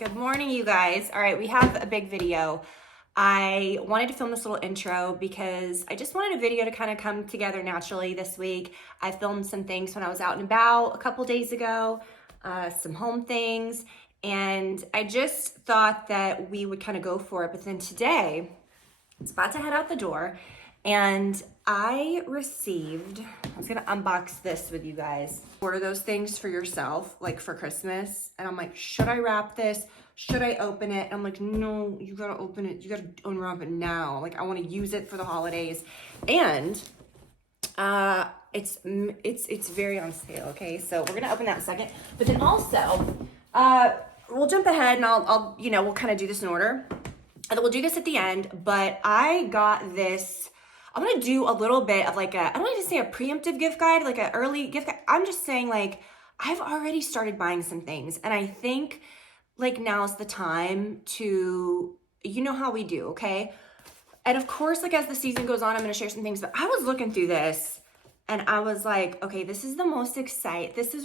Good morning, you guys. All right, we have a big video. I wanted to film this little intro because I just wanted a video to kind of come together naturally this week. I filmed some things when I was out and about a couple days ago, some home things, and I just thought that we would kind of go for it. But then today, it's about to head out the door, and I was gonna unbox this with you guys. Order those things for yourself, like for Christmas. And I'm like, should I wrap this? Should I open it? And I'm like, no, you gotta open it. You gotta unwrap it now. Like, I wanna use it for the holidays. And it's very on sale, okay? So we're gonna open that in a second. But then also, we'll jump ahead and I'll we'll kind of do this in order. And we'll do this at the end, but I got this. I'm gonna do a little bit of like I don't need to say a preemptive gift guide, like an early gift guide. I'm just saying, like, I've already started buying some things, and I think like now's the time to, you know how we do, okay? And of course, like as the season goes on, I'm gonna share some things, but I was looking through this and I was like, okay, this is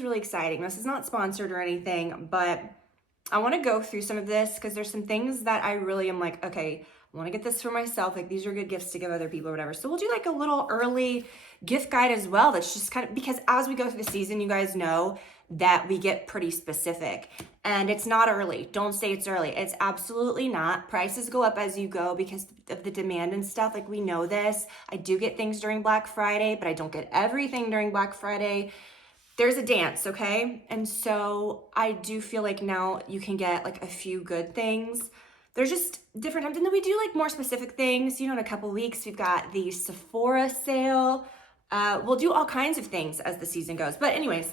really exciting. This is not sponsored or anything, but I wanna go through some of this because there's some things that I really am like, okay, I want to get this for myself. Like, these are good gifts to give other people or whatever. So we'll do like a little early gift guide as well. That's just kind of, because as we go through the season, you guys know that we get pretty specific, and it's not early. Don't say it's early. It's absolutely not. Prices go up as you go because of the demand and stuff. Like, we know this. I do get things during Black Friday, but I don't get everything during Black Friday. There's a dance, okay? And so I do feel like now you can get like a few good things. There's just different times. And then we do like more specific things. You know, in a couple weeks, we've got the Sephora sale. We'll do all kinds of things as the season goes. But anyways,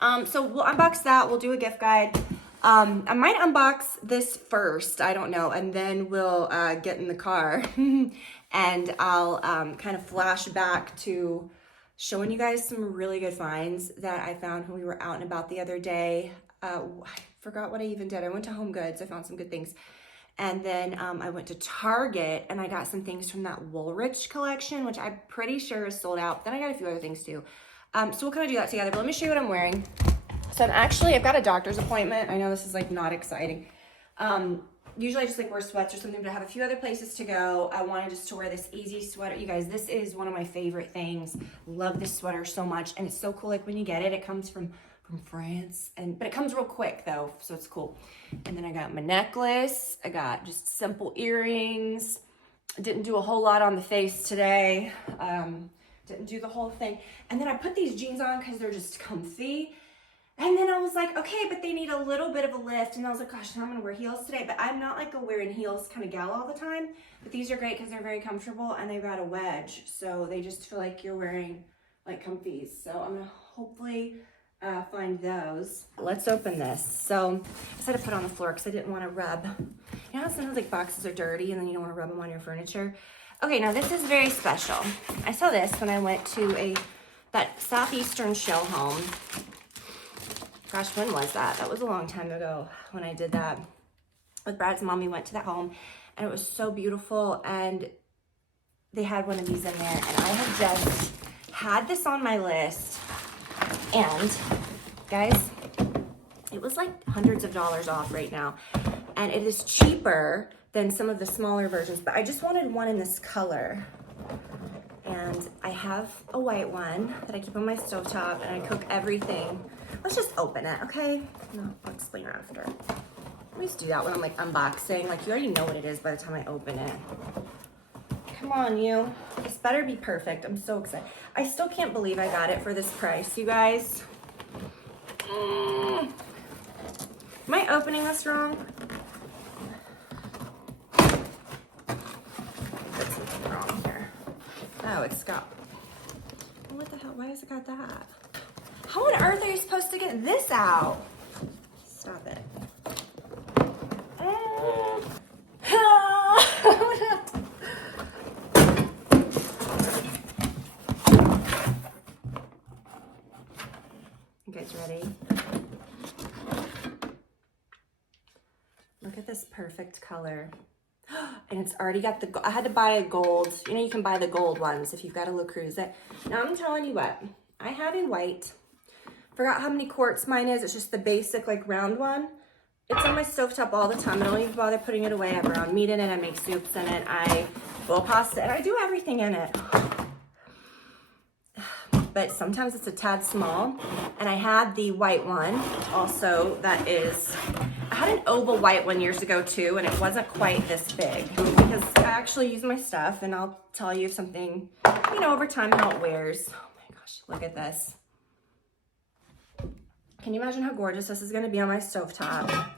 so we'll unbox that. We'll do a gift guide. I might unbox this first. I don't know. And then we'll get in the car and I'll kind of flash back to showing you guys some really good finds that I found when we were out and about the other day. I forgot what I even did. I went to HomeGoods. I found some good things. And then I went to Target and I got some things from that Woolrich collection, which I'm pretty sure is sold out. Then I got a few other things too. So we'll kind of do that together, but let me show you what I'm wearing. So I've got a doctor's appointment. I know this is like not exciting. Usually I just like wear sweats or something, but I have a few other places to go. I wanted just to wear this easy sweater. You guys, this is one of my favorite things. Love this sweater so much. And it's so cool. Like when you get it, it comes from France, but it comes real quick though, so it's cool. And then I got my necklace. I got just simple earrings. I didn't do a whole lot on the face today. Didn't do the whole thing. And then I put these jeans on because they're just comfy. And then I was like, okay, but they need a little bit of a lift. And I was like, gosh, now I'm gonna wear heels today. But I'm not like a wearing heels kind of gal all the time. But these are great because they're very comfortable and they've got a wedge. So they just feel like you're wearing like comfies. So I'm gonna hopefully find those. Let's open this. So I decided to put it on the floor because I didn't want to rub. You know how sometimes like boxes are dirty and then you don't want to rub them on your furniture? Okay, now this is very special. I saw this when I went to that Southeastern show home. Gosh, when was that? That was a long time ago when I did that. With Brad's mom, we went to that home and it was so beautiful, and they had one of these in there, and I had just had this on my list. And guys, it was like hundreds of dollars off right now, and it is cheaper than some of the smaller versions, but I just wanted one in this color. And I have a white one that I keep on my stovetop and I cook everything. Let's just open it, okay? No, I'll explain after. I always do that when I'm like unboxing. Like, you already know what it is by the time I open it. Come on, you. This better be perfect. I'm so excited. I still can't believe I got it for this price, you guys. Am I opening this wrong? There's something wrong here. Oh, it's got... What the hell? Why has it got that? How on earth are you supposed to get this out? Stop it. You guys ready? Look at this perfect color. And it's already got I had to buy a gold. You know, you can buy the gold ones if you've got a little Creuset. Now I'm telling you what, I had in white. Forgot how many quarts mine is. It's just the basic like round one. It's on my stovetop all the time. I don't even bother putting it away. I brown meat in it. I make soups in it. I boil pasta, and I do everything in it. But sometimes it's a tad small. And I had the white one also that is, I had an oval white one years ago too, and it wasn't quite this big because I actually use my stuff, and I'll tell you if something, you know, over time how it wears. Oh my gosh, look at this. Can you imagine how gorgeous this is gonna be on my stovetop?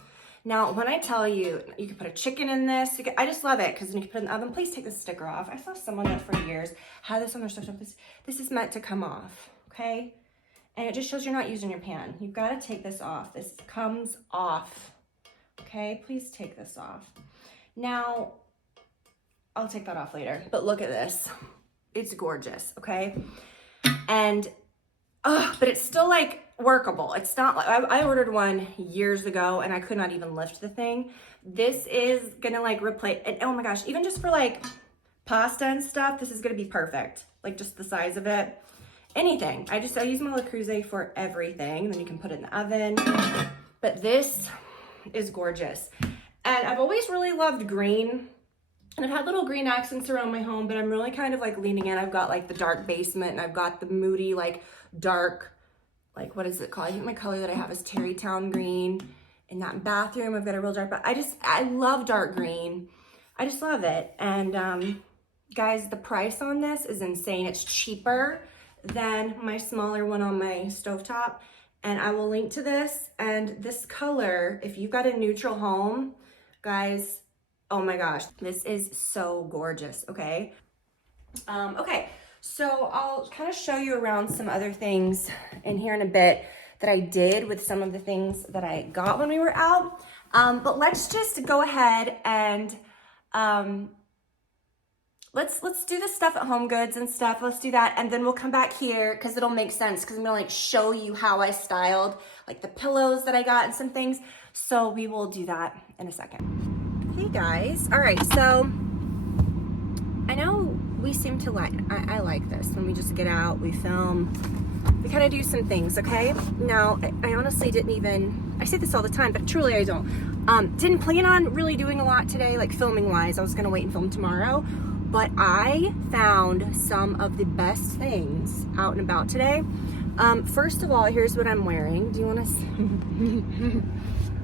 Now, when I tell you, you can put a chicken in this. I just love it because then you can put it in the oven. Please take the sticker off. I saw someone that for years had this on their stove. This is meant to come off, okay? And it just shows you're not using your pan. You've got to take this off. This comes off, okay? Please take this off. Now, I'll take that off later. But look at this. It's gorgeous, okay? And, but it's still like workable. It's not like, I ordered one years ago and I could not even lift the thing. This is gonna like replace, and oh my gosh, even just for like pasta and stuff, this is gonna be perfect. Like just the size of it, anything. I use my Creuset for everything. Then you can put it in the oven. But this is gorgeous. And I've always really loved green. And I've had little green accents around my home, but I'm really kind of like leaning in. I've got like the dark basement, and I've got the moody, like dark, like what is it called? I think my color that I have is Terrytown green. In that bathroom, I've got a real dark, but I love dark green. I just love it. And guys, the price on this is insane. It's cheaper than my smaller one on my stovetop. And I will link to this. And this color, if you've got a neutral home, guys, oh my gosh, this is so gorgeous, okay? Okay, so I'll kind of show you around some other things in here in a bit that I did with some of the things that I got when we were out. But let's just go ahead and let's do the stuff at HomeGoods and stuff. Let's do that, and then we'll come back here because it'll make sense because I'm gonna like show you how I styled like the pillows that I got and some things. So we will do that in a second. Hey guys, all right, so I know we seem to like, I like this when we just get out, we film, we kind of do some things, okay? Now, I honestly didn't even, I say this all the time, but truly I don't. Didn't plan on really doing a lot today, like filming wise. I was gonna wait and film tomorrow, but I found some of the best things out and about today. First of all, here's what I'm wearing. Do you wanna see?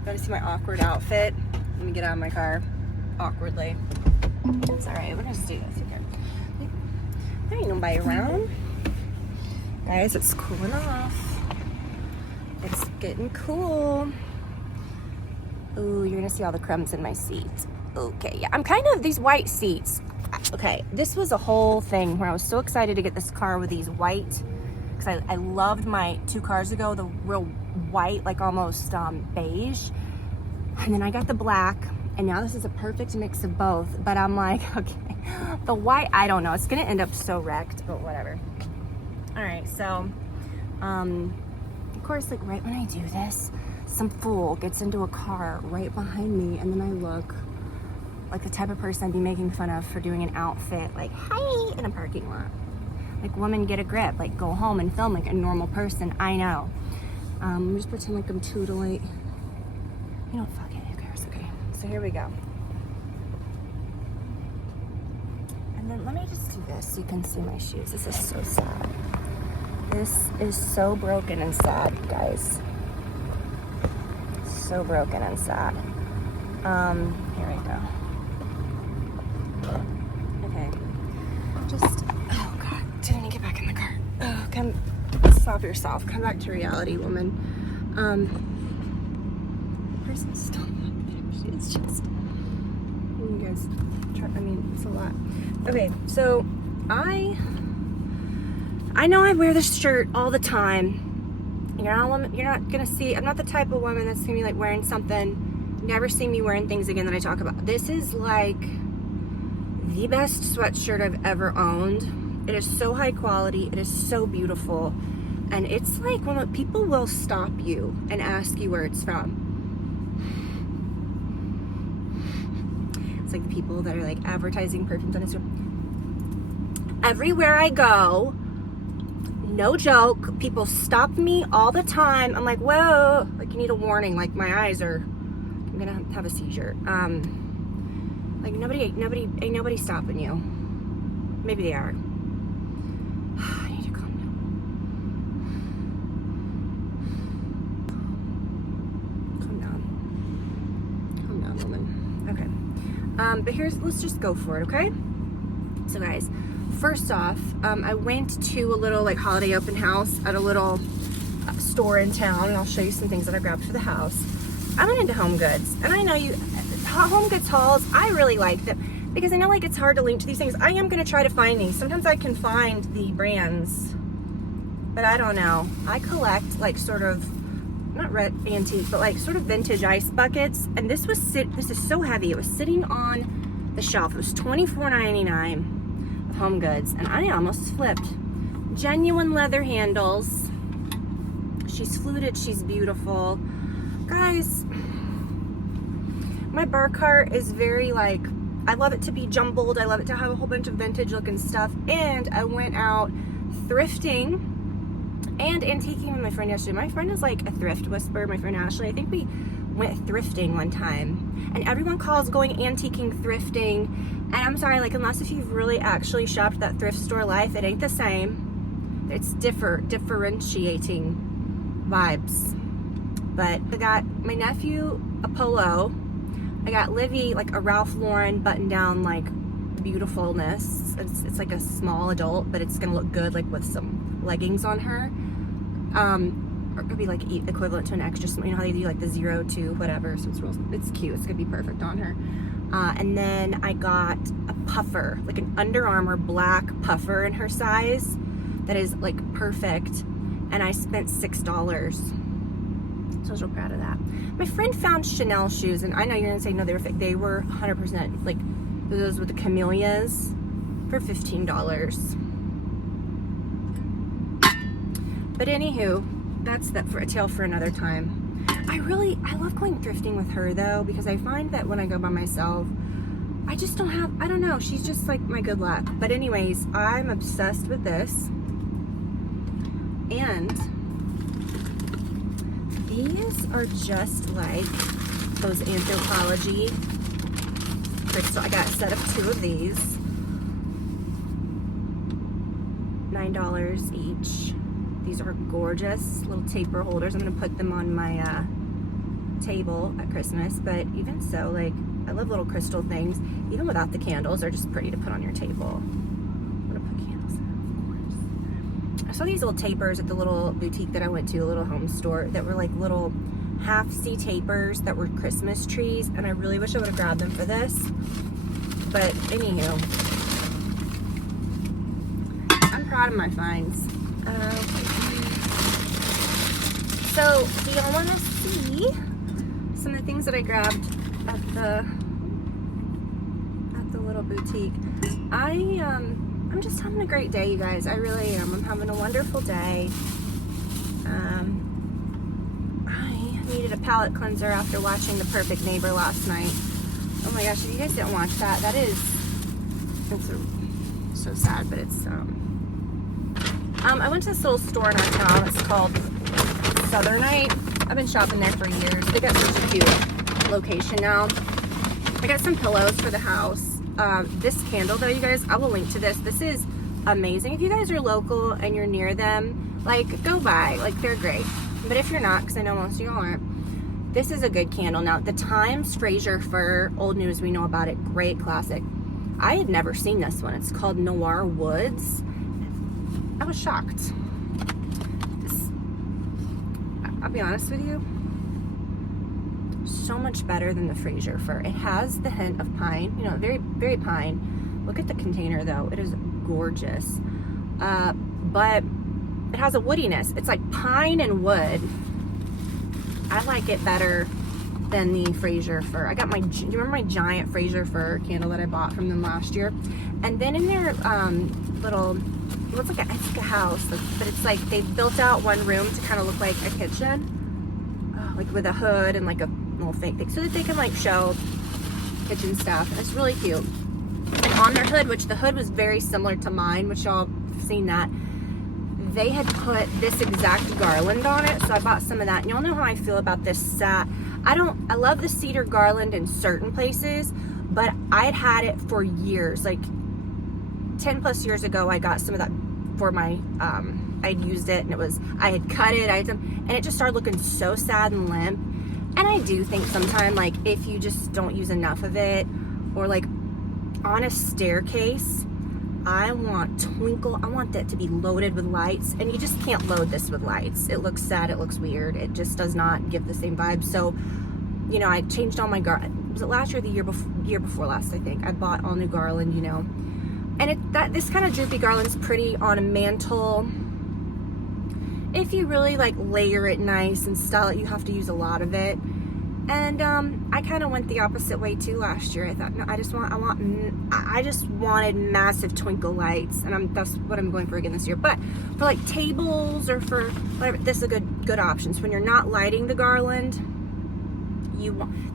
Want to see my awkward outfit? Let me get out of my car awkwardly. It's all right, we're gonna do this again. There ain't nobody around. Guys, it's cooling off. It's getting cool. Ooh, you're gonna see all the crumbs in my seat. Okay, yeah, I'm kind of, these white seats. Okay, this was a whole thing where I was so excited to get this car with these white, because I loved my 2 cars ago, the real white, like almost beige. And then I got the black, and now this is a perfect mix of both. But I'm like, okay, the white, I don't know. It's gonna end up so wrecked, but whatever. All right, so, of course, like right when I do this, some fool gets into a car right behind me, and then I look like the type of person I'd be making fun of for doing an outfit, like, hi, in a parking lot. Like, woman, get a grip. Like, go home and film like a normal person. I know. Just pretend like I'm tootling. You know, fuck it, who cares? Okay, so here we go. And then let me just do this so you can see my shoes. This is so sad. This is so broken and sad, guys. So broken and sad. Here we go. Okay. Just, oh God, didn't even get back in the car. Oh, come, stop yourself. Come back to reality, woman. Person's still not there. It's just, you guys try, I mean, it's a lot. Okay, so I know I wear this shirt all the time. You're not gonna see, I'm not the type of woman that's gonna be like wearing something, never see me wearing things again that I talk about. This is like the best sweatshirt I've ever owned. It is so high quality, it is so beautiful. And it's like when people will stop you and ask you where it's from. It's like the people that are like advertising perfumes on Instagram. Everywhere I go, no joke, people stop me all the time. I'm like, whoa, like you need a warning, like my eyes are gonna have a seizure. Like ain't nobody stopping you. Maybe they are. I need to calm down. Calm down, woman. Okay. But let's just go for it, okay? So guys, first off, I went to a little like holiday open house at a little store in town, and I'll show you some things that I grabbed for the house. I went into HomeGoods, and I know HomeGoods hauls, I really like them because I know like it's hard to link to these things. I am going to try to find these. Sometimes I can find the brands, but I don't know. I collect like sort of, not red antique, but like sort of vintage ice buckets, and this is so heavy. It was sitting on the shelf. It was $24.99 of HomeGoods, and I almost flipped. Genuine leather handles. She's fluted, she's beautiful. Guys, my bar cart is very like, I love it to be jumbled. I love it to have a whole bunch of vintage looking stuff. And I went out thrifting and antiquing with my friend yesterday. My friend is like a thrift whisperer, my friend Ashley. I think we went thrifting one time. And everyone calls going antiquing thrifting. And I'm sorry, like unless if you've really actually shopped that thrift store life, it ain't the same. It's differentiating vibes. But I got my nephew a polo. I got Livy like a Ralph Lauren button down like beautifulness. It's like a small adult, but it's gonna look good like with some leggings on her. Or it could be like equivalent to an extra small. You know how they do like the 0 to whatever. So it's cute. It's gonna be perfect on her. And then I got a puffer, like an Under Armour black puffer in her size that is like perfect. And I spent $6. So I was real proud of that. My friend found Chanel shoes, and I know you're gonna say no, they were 100% like those with the camellias for $15. But anywho, that's that for a tale for another time. I love going thrifting with her though, because I find that when I go by myself, I just I don't know, she's just like my good luck. But anyways, I'm obsessed with this. And these are just like those Anthropologie crystal. I got a set of 2 of these. $9 each. These are gorgeous little taper holders. I'm gonna put them on my table at Christmas, but even so, like, I love little crystal things. Even without the candles, they're just pretty to put on your table. I saw these little tapers at the little boutique that I went to, a little home store, that were like little half-C tapers that were Christmas trees, and I really wish I would have grabbed them for this. But anywho, I'm proud of my finds. So do y'all want to see some of the things that I grabbed at the little boutique? I'm just having a great day, you guys. I really am. I'm having a wonderful day. I needed a palate cleanser after watching The Perfect Neighbor last night. Oh my gosh, if you guys didn't watch that, it's so sad, but it's, I went to this little store in our town. It's called Southernite. I've been shopping there for years. They got such a cute location now. I got some pillows for the house. This candle though, you guys, I will link to this. This is amazing. If you guys are local and you're near them, like, go buy. Like, they're great. But if you're not, because I know most of y'all aren't, this is a good candle. Now, the Times Fraser Fir, old news, we know about it. Great classic. I had never seen this one. It's called Noir Woods. I was shocked. I'll be honest with you, so much better than the Fraser Fir. It has the hint of pine, you know, very, very pine. Look at the container though. It is gorgeous. But it has a woodiness. It's like pine and wood. I like it better than the Fraser Fir. I got do you remember my giant Fraser Fir candle that I bought from them last year? And then in their little, well, it's like a house, but it's like they built out one room to kind of look like a kitchen, like with a hood and like a little fake thing, so that they can like show kitchen stuff. It's really cute. And on their hood, which the hood was very similar to mine, which y'all have seen that, they had put this exact garland on it. So I bought some of that. And y'all know how I feel about this I love the cedar garland in certain places, but I'd had it for years. Like 10 plus years ago, I got some of that for my, I'd used it and I had cut it, and it just started looking so sad and limp. And I do think sometimes, like, if you just don't use enough of it, or like on a staircase, I want that to be loaded with lights, and you just can't load this with lights. It looks sad, it looks weird, it just does not give the same vibe. So, you know, I changed all my garland. Was it last year or the year before last, I think? I bought all new garland, you know. And this kind of droopy garland's pretty on a mantle. If you really like layer it nice and style it, you have to use a lot of it. And I kind of went the opposite way too last year. I thought, no, I just wanted massive twinkle lights, and that's what I'm going for again this year. But for like tables or for whatever, this is a good option. So when you're not lighting the garland,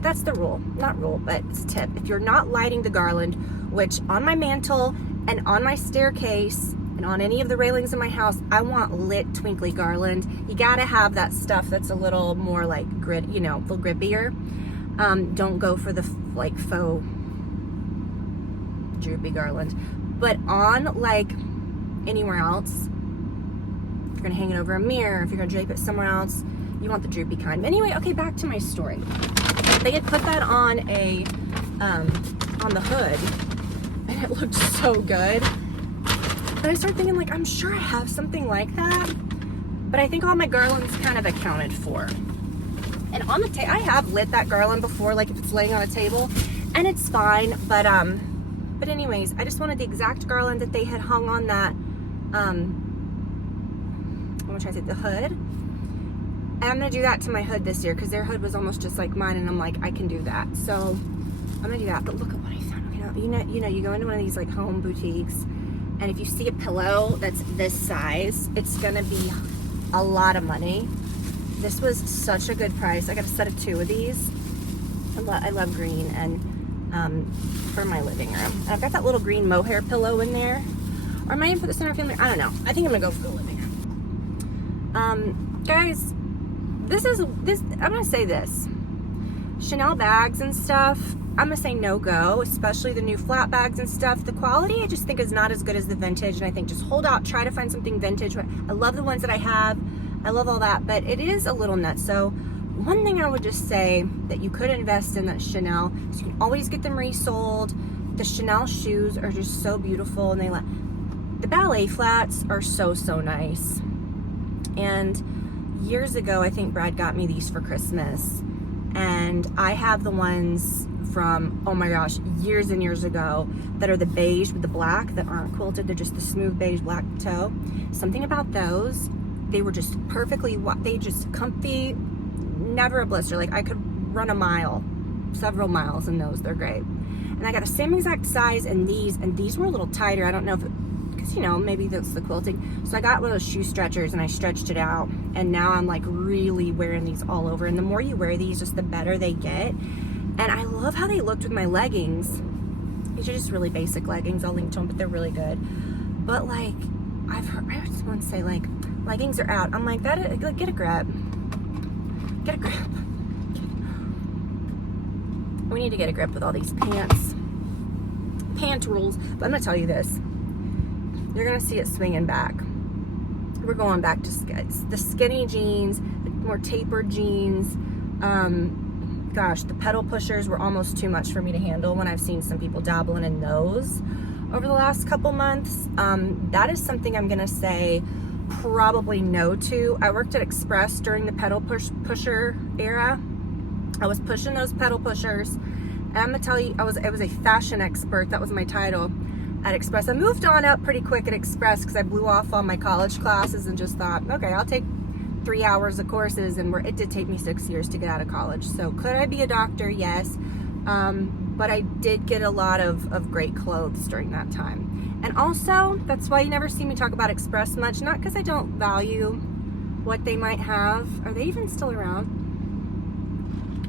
that's the rule, not rule, but it's a tip. If you're not lighting the garland, which on my mantle and on my staircase and on any of the railings in my house, I want lit twinkly garland. You gotta have that stuff that's a little more like grit, you know, a little grippier. Don't go for the like faux droopy garland. But on like anywhere else, if you're gonna hang it over a mirror, if you're gonna drape it somewhere else, you want the droopy kind. But anyway, okay, back to my story. They had put that on on the hood, and it looked so good. But I started thinking, like, I'm sure I have something like that, but I think all my garland's kind of accounted for. And on the I have lit that garland before, like if it's laying on a table, and it's fine. But anyways, I just wanted the exact garland that they had hung on that. I'm gonna try to say the hood. And I'm gonna do that to my hood this year because their hood was almost just like mine, and I'm like, I can do that. So I'm gonna do that. But look at what I found. You know, you go into one of these like home boutiques, and if you see a pillow that's this size, it's gonna be a lot of money. This was such a good price. I got a set of 2 of these. I love green, and for my living room. And I've got that little green mohair pillow in there. Or am I in for the center family? I don't know. I think I'm gonna go for the living room. Guys, I'm gonna say this. Chanel bags and stuff, I'm gonna say no go, especially the new flat bags and stuff. The quality I just think is not as good as the vintage, and I think just hold out, try to find something vintage. I love the ones that I have, I love all that, but it is a little nuts. So one thing I would just say that you could invest in, that Chanel, so you can always get them resold. The Chanel shoes are just so beautiful, and the ballet flats are so nice. And years ago, I think Brad got me these for Christmas, and I have the ones from, oh my gosh, years and years ago, that are the beige with the black, that aren't quilted. They're just the smooth beige black toe. Something about those, they were just perfectly, they just comfy, never a blister. Like I could run several miles in those. They're great. And I got the same exact size in these, and these were a little tighter. I don't know if because you know, maybe that's the quilting. So I got one of those shoe stretchers, and I stretched it out, and now I'm like really wearing these all over. And the more you wear these, just the better they get. And I love how they looked with my leggings. These are just really basic leggings. I'll link to them, but they're really good. But like, I heard someone say like, leggings are out. I'm like, like, get a grip. Get a grip. We need to get a grip with all these pant rules. But I'm gonna tell you this. You're gonna see it swinging back. We're going back to the skinny jeans, the more tapered jeans. Gosh, the pedal pushers were almost too much for me to handle when I've seen some people dabbling in those over the last couple months. That is something I'm gonna say probably no to. I worked at Express during the pedal pusher era. I was pushing those pedal pushers, and I'm gonna tell you, I was a fashion expert. That was my title at Express. I moved on up pretty quick at Express because I blew off all my college classes and just thought, okay, I'll take 3 hours of courses, and it did take me 6 years to get out of college. So could I be a doctor? Yes. But I did get a lot of great clothes during that time. And also, that's why you never see me talk about Express much, not because I don't value what they might have. Are they even still around?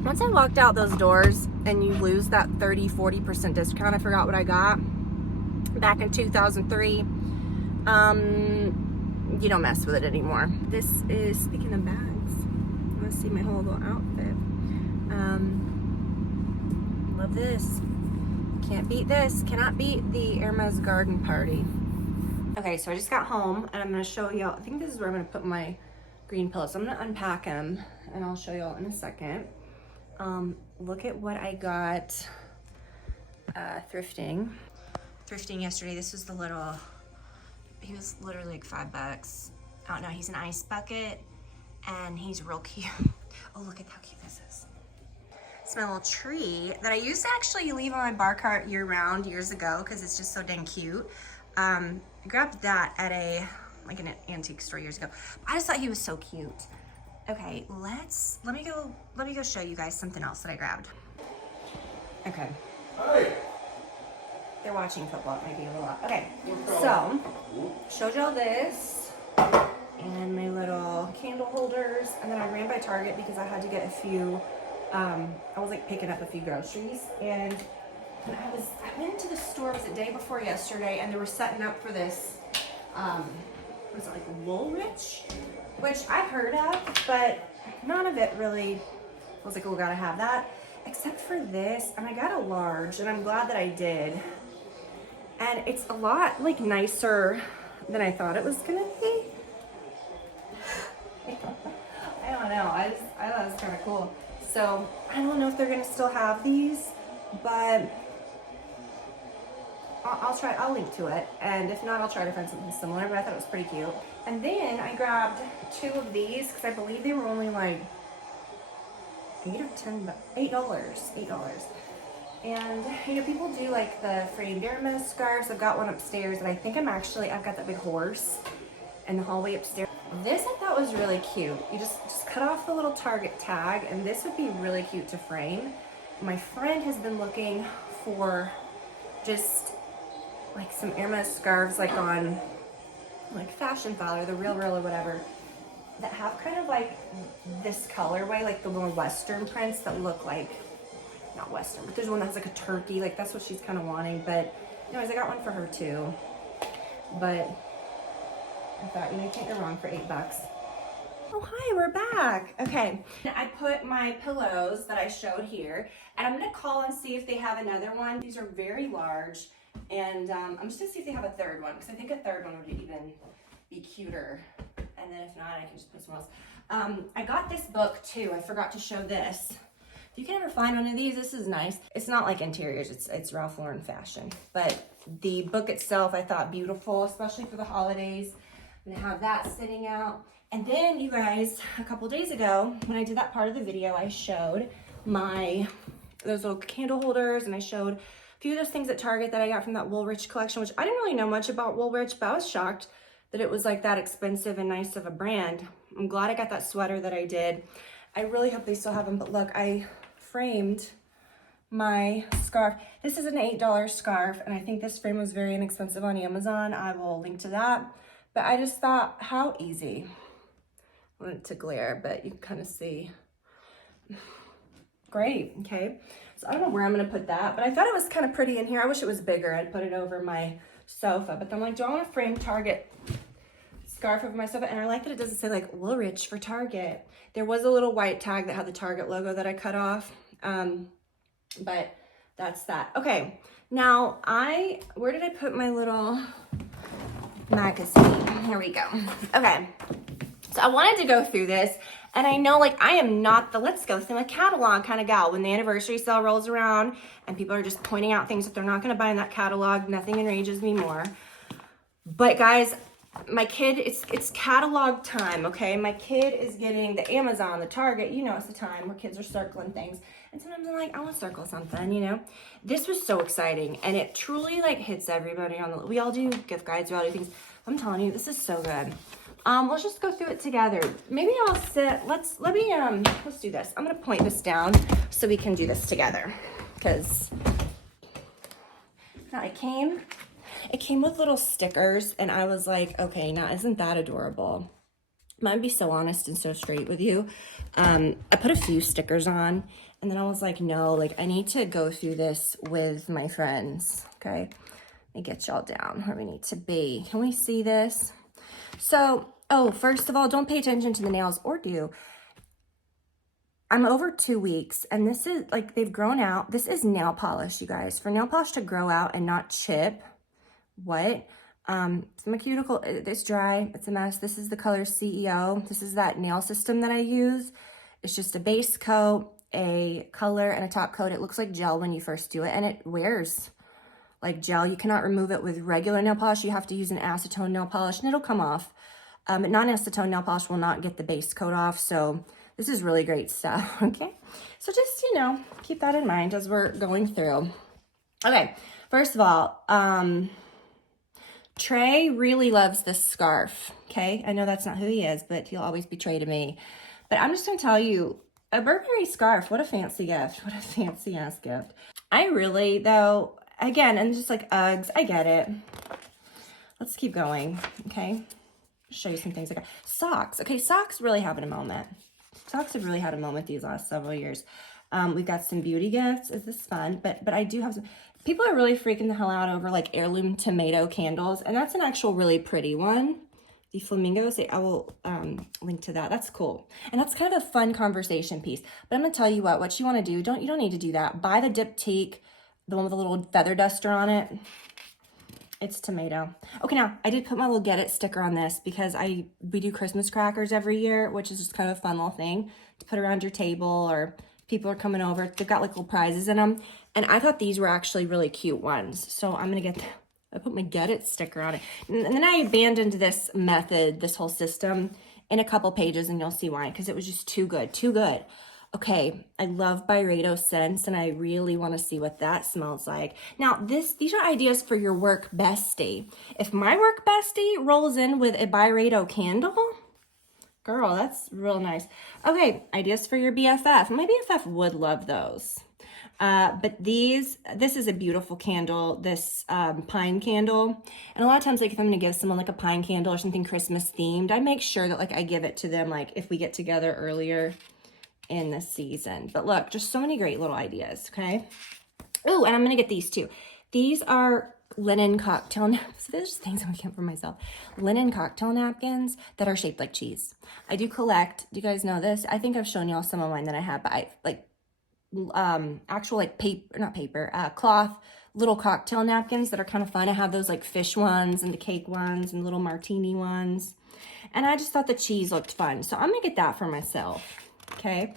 Once I walked out those doors and you lose that 30-40% discount, I forgot what I got back in 2003. You don't mess with it anymore. This is, speaking of bags, you want to see my whole little outfit. Love this. Can't beat this. Cannot beat the Hermes Garden Party. Okay, so I just got home and I'm gonna show y'all. I think this is where I'm gonna put my green pillows. So I'm gonna unpack them and I'll show y'all in a second. Look at what I got thrifting. Thrifting yesterday. This was the little, he was literally like $5. I don't know, he's an ice bucket and he's real cute. Oh, look at how cute this is. It's my little tree that I used to actually leave on my bar cart year round years ago because it's just so dang cute. I grabbed that at an antique store years ago. I just thought he was so cute. Okay, let me go show you guys something else that I grabbed. Okay. Hey. They're watching football, maybe a little lot. Okay, so showed y'all this and my little candle holders, and then I ran by Target because I had to get a few. I was like picking up a few groceries, and I went to the store. It was the day before yesterday, and they were setting up for this. Was it like Woolrich, which I've heard of, but none of it really. I was like, oh, gotta have that, except for this, and I got a large, and I'm glad that I did. And it's a lot like nicer than I thought it was gonna be. I don't know. I thought it was kind of cool. So I don't know if they're gonna still have these, but I'll try. I'll link to it, and if not, I'll try to find something similar. But I thought it was pretty cute. And then I grabbed 2 of these because I believe they were only like $8 or $10. And you know, people do like the framed Hermes scarves. I've got one upstairs, and I think I've got that big horse in the hallway upstairs. This I thought was really cute. You just cut off the little Target tag, and this would be really cute to frame. My friend has been looking for just like some Hermes scarves, like on like Fashion File or the Real or whatever, that have kind of like this colorway, like the more Western prints that look like, not Western, but there's one that's like a turkey, like that's what she's kind of wanting. But anyways, I got one for her too. But I thought, you know, you can't go wrong for $8. Oh, hi, we're back. Okay, I put my pillows that I showed here, and I'm gonna call and see if they have another one. These are very large, and I'm just gonna see if they have a third one, because I think a third one would even be cuter. And then if not, I can just put some else. I got this book too. I forgot to show this. If you can ever find one of these, this is nice. It's not like interiors, it's Ralph Lauren fashion. But the book itself, I thought beautiful, especially for the holidays. I'm gonna have that sitting out. And then you guys, a couple days ago, when I did that part of the video, I showed those little candle holders, and I showed a few of those things at Target that I got from that Woolrich collection, which I didn't really know much about Woolrich, but I was shocked that it was like that expensive and nice of a brand. I'm glad I got that sweater that I did. I really hope they still have them, but look, I framed my scarf. This is an $8 scarf, and I think this frame was very inexpensive on Amazon. I will link to that. But I just thought, how easy. I want it to glare, but you can kind of see. Great, okay. So I don't know where I'm gonna put that, but I thought it was kind of pretty in here. I wish it was bigger. I'd put it over my sofa, but then I'm like, do I want to frame Target scarf over my sofa? And I like that it doesn't say like Woolrich for Target. There was a little white tag that had the Target logo that I cut off, but that's that. Okay, now where did I put my little magazine? Here we go. Okay, so I wanted to go through this, and I know like I am not the let's go through a catalog kind of gal. When the anniversary sale rolls around and people are just pointing out things that they're not going to buy in that catalog, nothing enrages me more. But guys, my kid, it's catalog time, okay? My kid is getting the Amazon, the Target, you know, it's the time where kids are circling things. And sometimes I'm like, I want to circle something, you know? This was so exciting, and it truly like hits everybody we all do gift guides, we all do things. I'm telling you, this is so good. Let's just go through it together. Maybe I'll sit, let's do this. I'm gonna point this down so we can do this together. Because now it came with little stickers, and I was like, okay, now isn't that adorable? I'm gonna be so honest and so straight with you. I put a few stickers on, and then I was like, no, like I need to go through this with my friends, okay? Let me get y'all down where we need to be. Can we see this? So, oh, first of all, don't pay attention to the nails, or do. I'm over 2 weeks, and this is like, they've grown out. This is nail polish, you guys. For nail polish to grow out and not chip, what? So my cuticle, it's dry, it's a mess. This is the color CEO. This is that nail system that I use. It's just a base coat, a color, and a top coat. It looks like gel when you first do it, and it wears like gel. You cannot remove it with regular nail polish. You have to use an acetone nail polish, and it'll come off. But non-acetone nail polish will not get the base coat off, so this is really great stuff, okay? So just, you know, keep that in mind as we're going through. Okay, first of all, Trey really loves this scarf, okay? I know that's not who he is, but he'll always be Trey to me. But I'm just gonna tell you, a Burberry scarf, what a fancy gift. What a fancy ass gift. I really, though, again, and just like Uggs, I get it. Let's keep going, okay? Show you some things. Like socks. Okay, socks really having a moment. Socks have really had a moment these last several years. We've got some beauty gifts. Is this fun? But I do have some. People are really freaking the hell out over like heirloom tomato candles, and that's an actual really pretty one. The flamingos. I will link to that. That's cool, and that's kind of a fun conversation piece. But I'm gonna tell you what you want to do. You don't need to do that. Buy the diptyque, the one with a little feather duster on it. It's tomato. Okay, now I did put my little get it sticker on this because we do Christmas crackers every year, which is just kind of a fun little thing to put around your table, or people are coming over. They've got like little prizes in them, and I thought these were actually really cute ones. So I'm gonna I put my get it sticker on it, and then I abandoned this method, this whole system, in a couple pages, and you'll see why. Because it was just too good, too good. Okay, I love Byredo scents, and I really want to see what that smells like. Now, these are ideas for your work bestie. If my work bestie rolls in with a Byredo candle, girl, that's real nice. Okay, ideas for your BFF. My BFF would love those. But this is a beautiful candle, this pine candle. And a lot of times, like if I'm gonna give someone like a pine candle or something Christmas themed, I make sure that like I give it to them like if we get together earlier in the season. But look, just so many great little ideas, okay? Oh, and I'm gonna get these too. These are linen cocktail napkins. There's just things I'm gonna get for myself. Linen cocktail napkins that are shaped like cheese. I do collect. Do you guys know this? I think I've shown y'all some of mine that I have, but I like actual like paper, not paper, cloth little cocktail napkins that are kind of fun. I have those like fish ones and the cake ones and little martini ones. And I just thought the cheese looked fun. So I'm gonna get that for myself. Okay,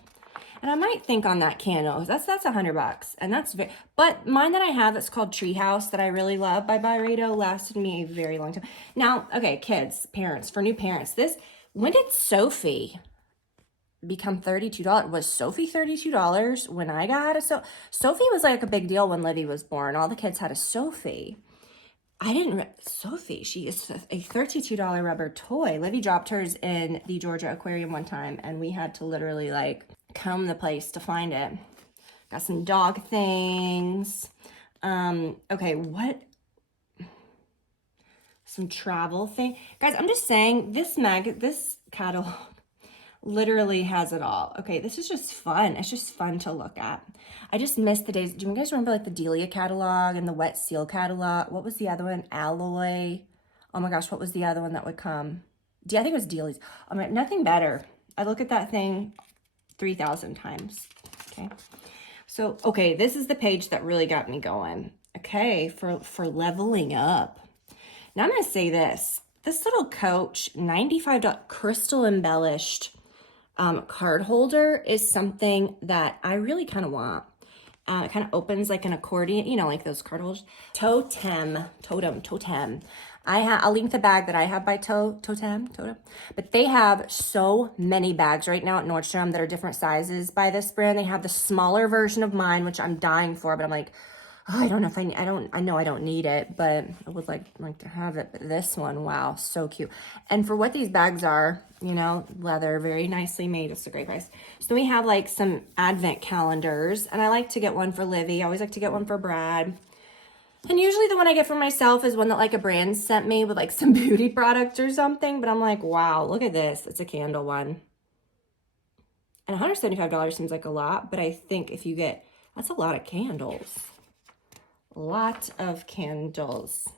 and I might think on that candle. That's $100, and that's but mine that I have that's called Treehouse that I really love by Byredo lasted me a very long time. Now, okay, kids, parents, for new parents, when did Sophie become $32? Was Sophie $32 when I got a Sophie was like a big deal when Livy was born. All the kids had a Sophie. Sophie, she is a $32 rubber toy. Livy dropped hers in the Georgia Aquarium one time, and we had to literally like comb the place to find it. Got some dog things. Okay, some travel thing. Guys, I'm just saying this catalog literally has it all. Okay, this is just fun. It's just fun to look at. I just miss the days. Do you guys remember like the Delia catalog and the Wet Seal catalog? What was the other one? Alloy. Oh my gosh, what was the other one that would come? I think it was Delia's. I mean, nothing better. I look at that thing 3,000 times. Okay. So, okay, this is the page that really got me going. Okay, for leveling up. Now I'm going to say this. This little Coach $95 crystal embellished card holder is something that I really kind of want. It kind of opens like an accordion, you know, like those card holders. Totem. I'll link the bag that I have by Totem. But they have so many bags right now at Nordstrom that are different sizes by this brand. They have the smaller version of mine, which I'm dying for, but I'm like, oh, I don't know if I know I don't need it, but I would like to have it. But this one, wow, so cute. And for what these bags are, you know, leather, very nicely made. It's a great price. So we have like some advent calendars, and I like to get one for Livy. I always like to get one for Brad. And usually the one I get for myself is one that like a brand sent me with like some beauty products or something. But I'm like, wow, look at this. It's a candle one. And $175 seems like a lot, but I think if you get, that's a lot of candles. Lot of candles.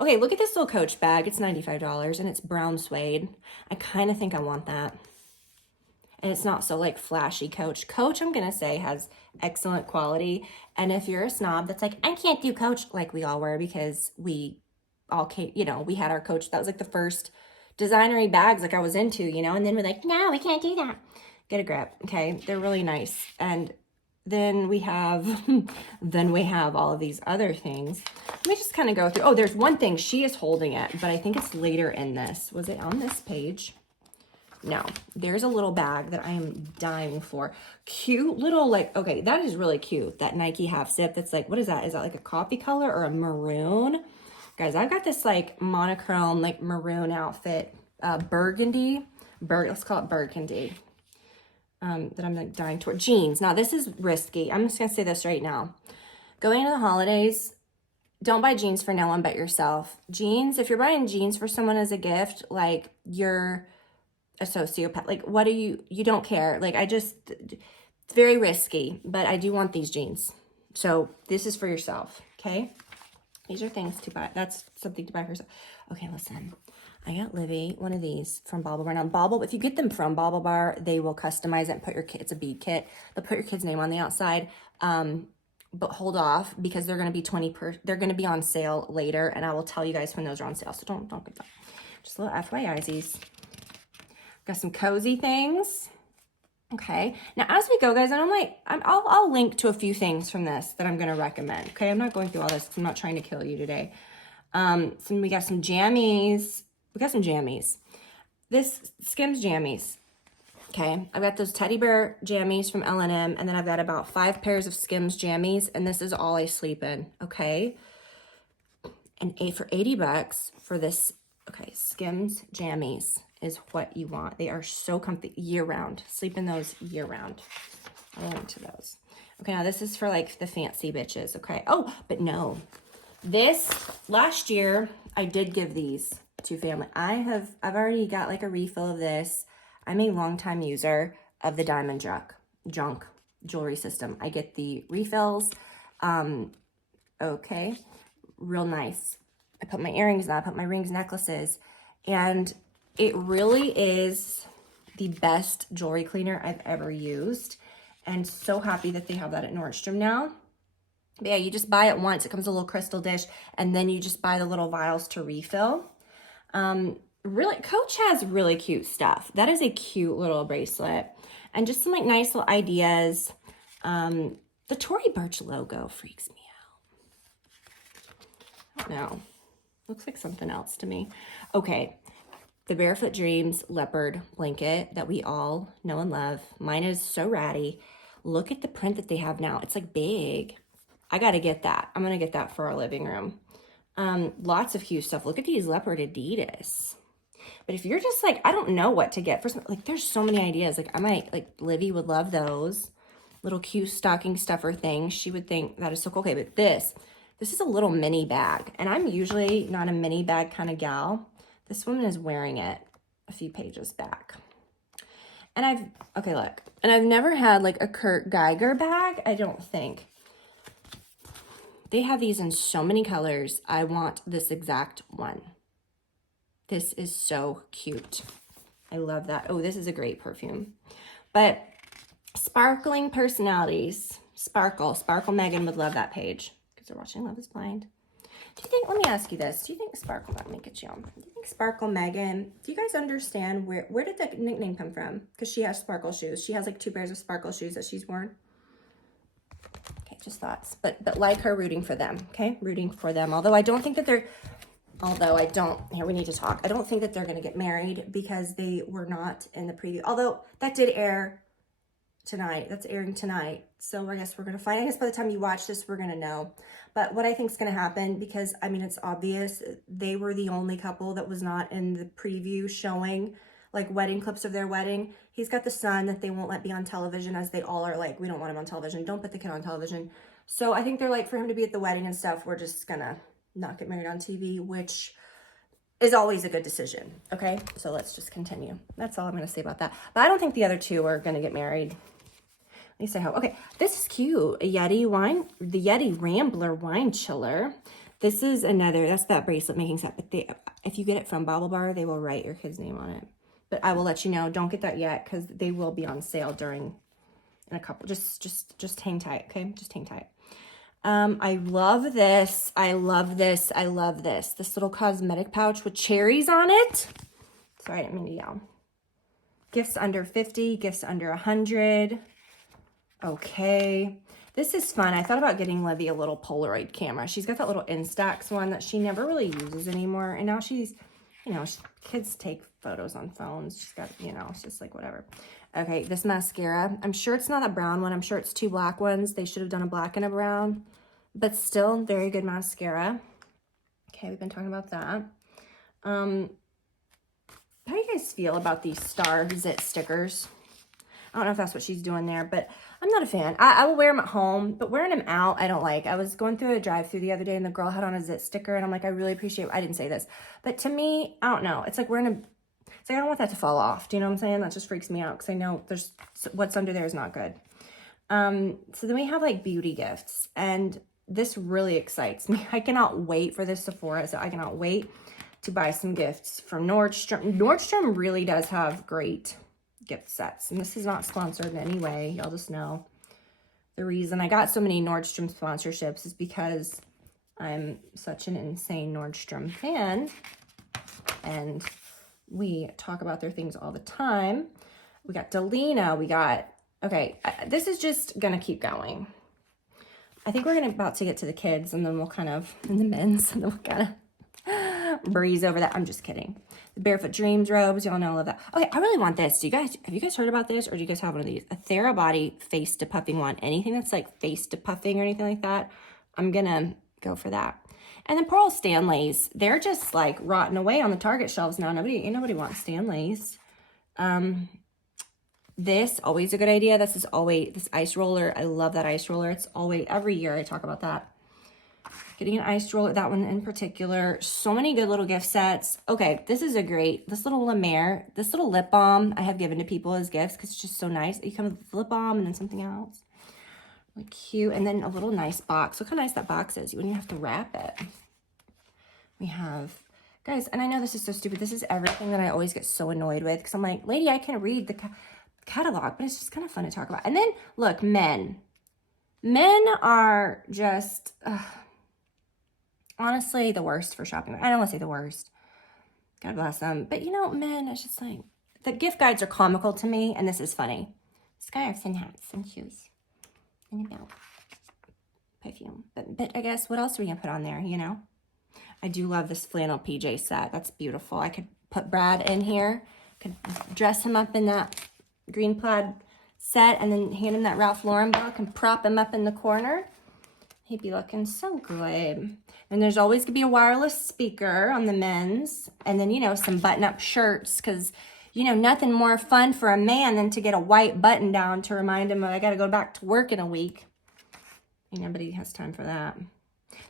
Okay, look at this little Coach bag. It's $95 and it's brown suede. I kind of think I want that. and it's not so like flashy Coach. Coach, I'm gonna say, has excellent quality. And if you're a snob that's like, I can't do Coach, like we all were, because we all came, you know, we had our Coach. That was like the first designery bags like I was into, you know, and then we're like, no, we can't do that. Get a grip, okay? They're really nice. And then we have, all of these other things. Let me just kind of go through. Oh, there's one thing. She is holding it, but I think it's later in this. Was it on this page? No. There's a little bag that I am dying for. Cute little, like, okay, that is really cute. That Nike half zip. That's like, what is that? Is that like a coffee color or a maroon? Guys, I've got this like monochrome, like maroon outfit, burgundy. Let's call it burgundy. That I'm like dying toward. Jeans. Now this is risky. I'm just gonna say this right now. Going into the holidays, don't buy jeans for no one but yourself. Jeans, if you're buying jeans for someone as a gift, like you're a sociopath. Like, what do you don't care. Like, it's very risky, but I do want these jeans. So this is for yourself, okay? These are things to buy. That's something to buy for yourself. Okay, listen. I got Livy one of these from Bauble Bar. Now, if you get them from Bauble Bar, they will customize it and put your kid, it's a bead kit. They'll put your kid's name on the outside. But hold off because they're going to be they're going to be on sale later, and I will tell you guys when those are on sale. So don't get that. Just a little FYI's. Got some cozy things. Okay. Now, as we go, guys, and I'll link to a few things from this that I'm going to recommend. Okay. I'm not going through all this because I'm not trying to kill you today. So we got some jammies. This Skims jammies. Okay. I've got those teddy bear jammies from L&M, and then I've got about 5 pairs of Skims jammies, and this is all I sleep in. Okay. And for $80 for this. Okay. Skims jammies is what you want. They are so comfy year round. Sleep in those year round. I'll link to those. Okay, now this is for like the fancy bitches, okay? Oh, but no. This, last year, I did give these to family. I've already got like a refill of this. I'm a longtime user of the Diamond Junk jewelry system. I get the refills. Okay, real nice. I put my earrings in, I put my rings, necklaces, and it really is the best jewelry cleaner I've ever used. And so happy that they have that at Nordstrom now. But yeah, you just buy it once. It comes in a little crystal dish, and then you just buy the little vials to refill. Really, Coach has really cute stuff. That is a cute little bracelet. And just some like nice little ideas. The Tory Burch logo freaks me out. I don't know. Looks like something else to me. Okay. The Barefoot Dreams leopard blanket that we all know and love. Mine is so ratty. Look at the print that they have now. It's like big. I got to get that. I'm going to get that for our living room. Lots of cute stuff. Look at these leopard Adidas. But if you're just like, I don't know what to get for some, like there's so many ideas. Like I might, like Livy would love those little cute stocking stuffer things. She would think that is so cool. Okay, but this is a little mini bag. And I'm usually not a mini bag kind of gal. This woman is wearing it a few pages back. And I've never had like a Kurt Geiger bag, I don't think. They have these in so many colors. I want this exact one. This is so cute. I love that. Oh, this is a great perfume. But sparkling personalities. Sparkle Megan would love that page because they're watching Love is Blind. Do you think, let me ask you this. Do you think Sparkle, let me get you on. Do you think Sparkle Megan, do you guys understand where did that nickname come from? Because she has sparkle shoes. She has like 2 pairs of sparkle shoes that she's worn. Okay, just thoughts. But like her, rooting for them, okay? Rooting for them. Although I don't think that they're, here we need to talk. I don't think that they're going to get married because they were not in the preview. Although that did air tonight. That's airing tonight. So I guess we're going to find, I guess by the time you watch this, we're going to know. But what I think is going to happen, because I mean, it's obvious they were the only couple that was not in the preview showing like wedding clips of their wedding. He's got the son that they won't let be on television, as they all are like, we don't want him on television. Don't put the kid on television. So I think they're like, for him to be at the wedding and stuff, we're just going to not get married on TV, which is always a good decision. Okay. So let's just continue. That's all I'm going to say about that. But I don't think the other two are going to get married. At least I hope. Okay, this is cute. The Yeti Rambler wine chiller. This is another, that's that bracelet making set. But if you get it from Bauble Bar, they will write your kid's name on it. but I will let you know. Don't get that yet because they will be on sale in a couple. Just hang tight, okay? Just hang tight. I love this. I love this. I love this. This little cosmetic pouch with cherries on it. Sorry, I didn't mean to yell. Gifts under 50, gifts under 100. Okay. This is fun. I thought about getting Livy a little Polaroid camera. She's got that little Instax one that she never really uses anymore. And now she's, kids take photos on phones. She's got, it's just like whatever. Okay, this mascara. I'm sure it's not a brown one. I'm sure it's 2 black ones. They should have done a black and a brown. But still, very good mascara. Okay, we've been talking about that. How do you guys feel about these star zit stickers? I don't know if that's what she's doing there, but I'm not a fan. I will wear them at home, but wearing them out, I don't like. I was going through a drive-thru the other day, and the girl had on a zit sticker, and I'm like, I really appreciate it. I didn't say this, but to me, I don't know. It's like wearing it's like I don't want that to fall off. Do you know what I'm saying? That just freaks me out because I know what's under there is not good. So then we have like beauty gifts, and this really excites me. I cannot wait for this Sephora, so I cannot wait to buy some gifts from Nordstrom. Nordstrom really does have great gift sets, and this is not sponsored in any way. Y'all just know the reason I got so many Nordstrom sponsorships is because I'm such an insane Nordstrom fan, and we talk about their things all the time. We got Delina. We got, okay, this is just gonna keep going. I think we're about to get to the kids, and then we'll kind of, in the men's, and then we'll kind of breeze over that. I'm just kidding. The Barefoot Dreams robes, y'all know I love that. Okay, I really want this. Have you guys heard about this, or do you guys have one of these? A Therabody face depuffing one. Anything that's like face depuffing or anything like that, I'm gonna go for that. And then Pearl Stanleys, they're just like rotting away on the Target shelves now. Nobody wants Stanleys. This, always a good idea. This ice roller. I love that ice roller. It's always, every year I talk about that. Getting an ice roller, that one in particular. So many good little gift sets. Okay, this little La Mer, this little lip balm I have given to people as gifts because it's just so nice. You come with lip balm and then something else. Really cute. And then a little nice box. Look how nice that box is when you have to wrap it. We have, guys, and I know this is so stupid. This is everything that I always get so annoyed with because I'm like, lady, I can read the catalog, but it's just kind of fun to talk about. And then, look, men. Men are just, honestly, the worst for shopping. I don't want to say the worst. God bless them. But, men, it's just like, the gift guides are comical to me, and this is funny. Scarves and hats and shoes. And a belt. Perfume. But I guess, what else are we going to put on there, I do love this flannel PJ set. That's beautiful. I could put Brad in here. Could dress him up in that green plaid set and then hand him that Ralph Lauren book and prop him up in the corner. He'd be looking so good. And there's always going to be a wireless speaker on the men's. And then, some button-up shirts because, nothing more fun for a man than to get a white button down to remind him, I got to go back to work in a week. And nobody has time for that.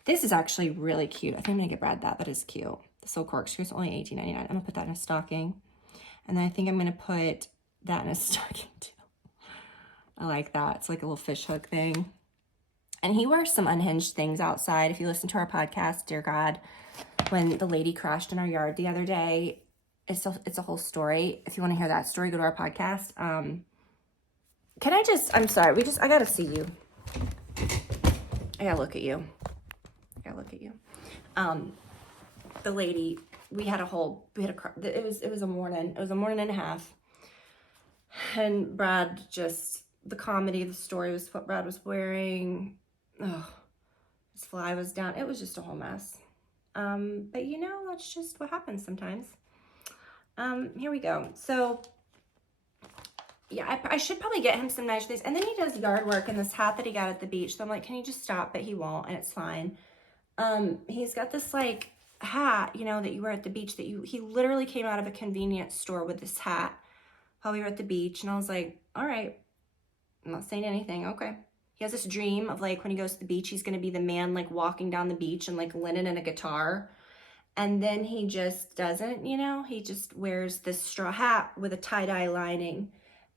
This is actually really cute. I think I'm going to get Brad that. That is cute. The silk corkscrew is only $18.99. I'm going to put that in a stocking. And then I think I'm going to put that in a stocking too. I like that. It's like a little fish hook thing. And he wears some unhinged things outside. If you listen to our podcast, dear God, when the lady crashed in our yard the other day, it's a whole story. If you want to hear that story, go to our podcast. I'm sorry. I got to see you. I got to look at you. The lady, it was a morning and a half. And Brad the comedy of the story was what Brad was wearing. Oh, his fly was down. It was just a whole mess. But that's just what happens sometimes. Here we go. So yeah, I should probably get him some nice things. And then he does yard work in this hat that he got at the beach. So I'm like, can you just stop? But he won't, and it's fine. He's got this like hat, that you wear at the beach he literally came out of a convenience store with this hat while we were at the beach. And I was like, all right, I'm not saying anything. Okay. He has this dream of like when he goes to the beach, he's going to be the man like walking down the beach and like linen and a guitar. And then he just doesn't, he just wears this straw hat with a tie-dye lining.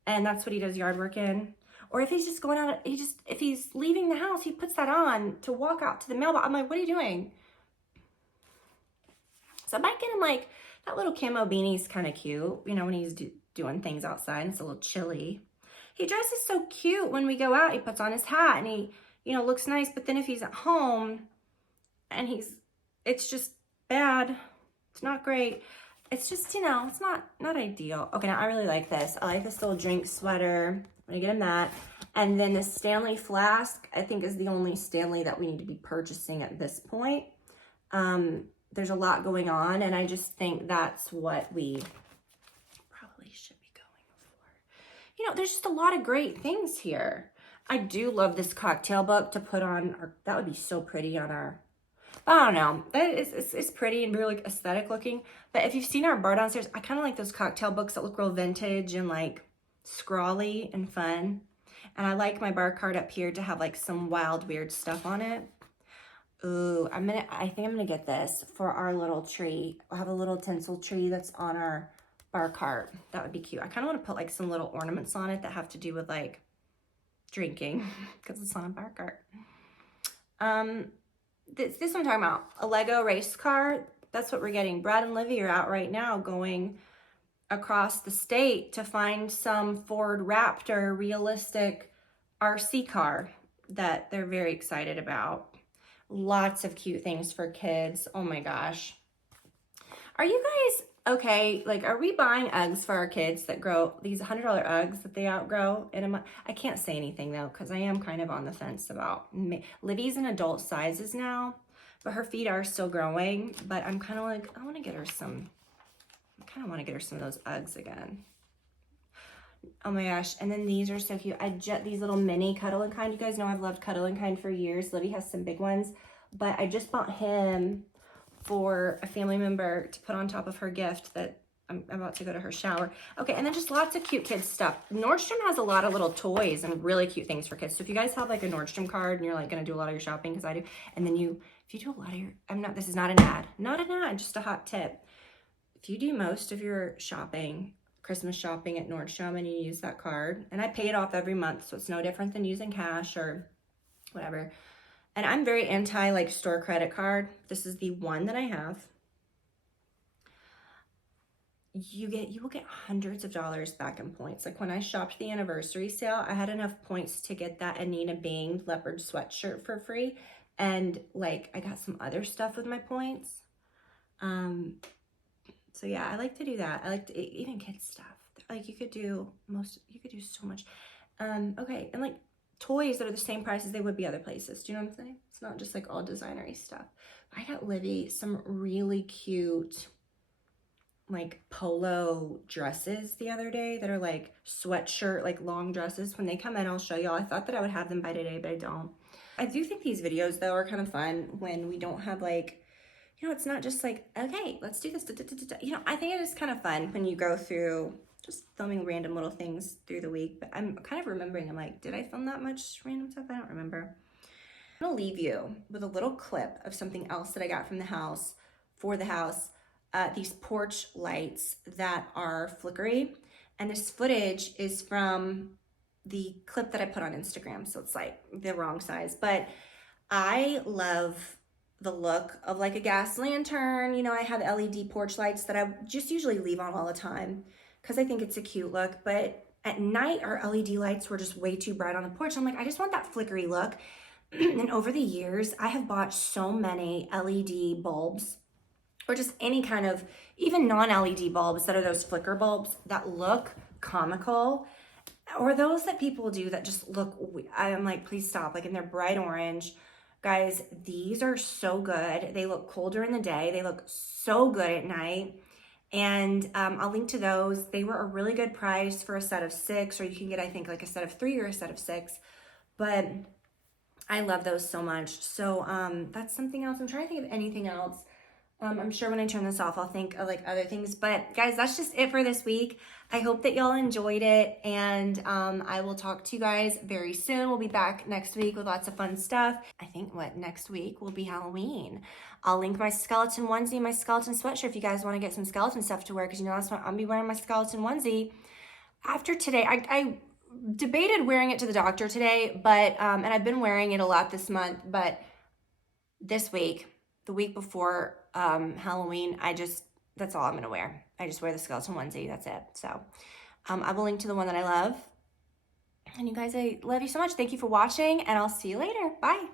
And that's what he does yard work in. Or if he's just going out, if he's leaving the house, he puts that on to walk out to the mailbox. I'm like, what are you doing? So I might get him like That little camo beanie's kind of cute, you know, when he's doing things outside and it's a little chilly. He dresses so cute when we go out. He puts on his hat and he, you know, looks nice. But then if he's at home and it's just bad. It's not great. It's just, you know, it's not ideal. Okay, now I really like this. I like this little drink sweater. I'm gonna get him that. And then the Stanley flask, I think, is the only Stanley that we need to be purchasing at this point. There's a lot going on, and I just think that's what we probably should be going for. You know, there's just a lot of great things here. I do love this cocktail book to put on, that would be so pretty on our, I don't know, it's pretty and really aesthetic looking. But if you've seen our bar downstairs, I kind of like those cocktail books that look real vintage and like scrawly and fun. And I like my bar card up here to have like some wild, weird stuff on it. Ooh, I think I'm gonna get this for our little tree. We'll have a little tinsel tree that's on our bar cart. That would be cute. I kind of want to put like some little ornaments on it that have to do with like drinking because it's on a bar cart. This one I'm talking about, a Lego race car. That's what we're getting. Brad and Livy are out right now going across the state to find some Ford Raptor realistic RC car that they're very excited about. Lots of cute things for kids. Oh my gosh. Are you guys okay? Like, are we buying Uggs for our kids that grow, these $100 Uggs that they outgrow in a month? I can't say anything though, because I am kind of on the fence about, Livy's in adult sizes now, but her feet are still growing, but I'm kind of like, I want to get her some, of those Uggs again. Oh my gosh. And then these are so cute. These little mini Cuddle and Kind. You guys know I've loved Cuddle and Kind for years. Livy has some big ones, but I just bought him for a family member to put on top of her gift that I'm about to go to her shower. Okay, and then just lots of cute kids stuff. Nordstrom has a lot of little toys and really cute things for kids. So if you guys have like a Nordstrom card and you're like gonna do a lot of your shopping, because I do, and then if you do a lot of your, this is not an ad, just a hot tip. If you do most of your shopping, Christmas shopping at Nordstrom, and you use that card, and I pay it off every month, so it's no different than using cash or whatever. And I'm very anti like store credit card. This is the one that I have. You will get hundreds of dollars back in points. Like when I shopped the anniversary sale, I had enough points to get that Anina Bing leopard sweatshirt for free. And like I got some other stuff with my points. So yeah, I like to do that. I like to, even kids stuff. Like you could do so much. Okay, and like toys that are the same price as they would be other places. Do you know what I'm saying? It's not just like all designery stuff. I got Livy some really cute like polo dresses the other day that are like sweatshirt, like long dresses. When they come in, I'll show y'all. I thought that I would have them by today, but I don't. I do think these videos though are kind of fun when we don't have like, you know, it's not just like, okay, let's do this. You know, I think it is kind of fun when you go through just filming random little things through the week. But I'm kind of remembering, I'm like, did I film that much random stuff? I don't remember. I'm gonna leave you with a little clip of something else that I got from the house, for the house. These porch lights that are flickery. And this footage is from the clip that I put on Instagram. So it's like the wrong size, but I love the look of like a gas lantern. You know, I have LED porch lights that I just usually leave on all the time because I think it's a cute look. But at night, our LED lights were just way too bright on the porch. I'm like, I just want that flickery look. And over the years, I have bought so many LED bulbs, or just any kind of, even non-LED bulbs that are those flicker bulbs that look comical, or those that people do that just look, I'm like, please stop. Like, and they're bright orange. Guys, these are so good. They look cool during the day. They look so good at night. And I'll link to those. They were a really good price for a set of 6, or you can get, I think, like a set of 3 or a set of 6. But I love those so much. So that's something else. I'm trying to think of anything else. I'm sure when I turn this off, I'll think of like other things. But guys, that's just it for this week. I hope that y'all enjoyed it. And I will talk to you guys very soon. We'll be back next week with lots of fun stuff. I think next week will be Halloween. I'll link my skeleton onesie and my skeleton sweatshirt if you guys want to get some skeleton stuff to wear. Because you know, that's what I'll be wearing, my skeleton onesie. After today, I debated wearing it to the doctor today, but and I've been wearing it a lot this month. But this week, the week before Halloween, that's all I'm gonna wear. I just wear the skeleton onesie, that's it. So I will link to the one that I love. And you guys, I love you so much. Thank you for watching, and I'll see you later. Bye.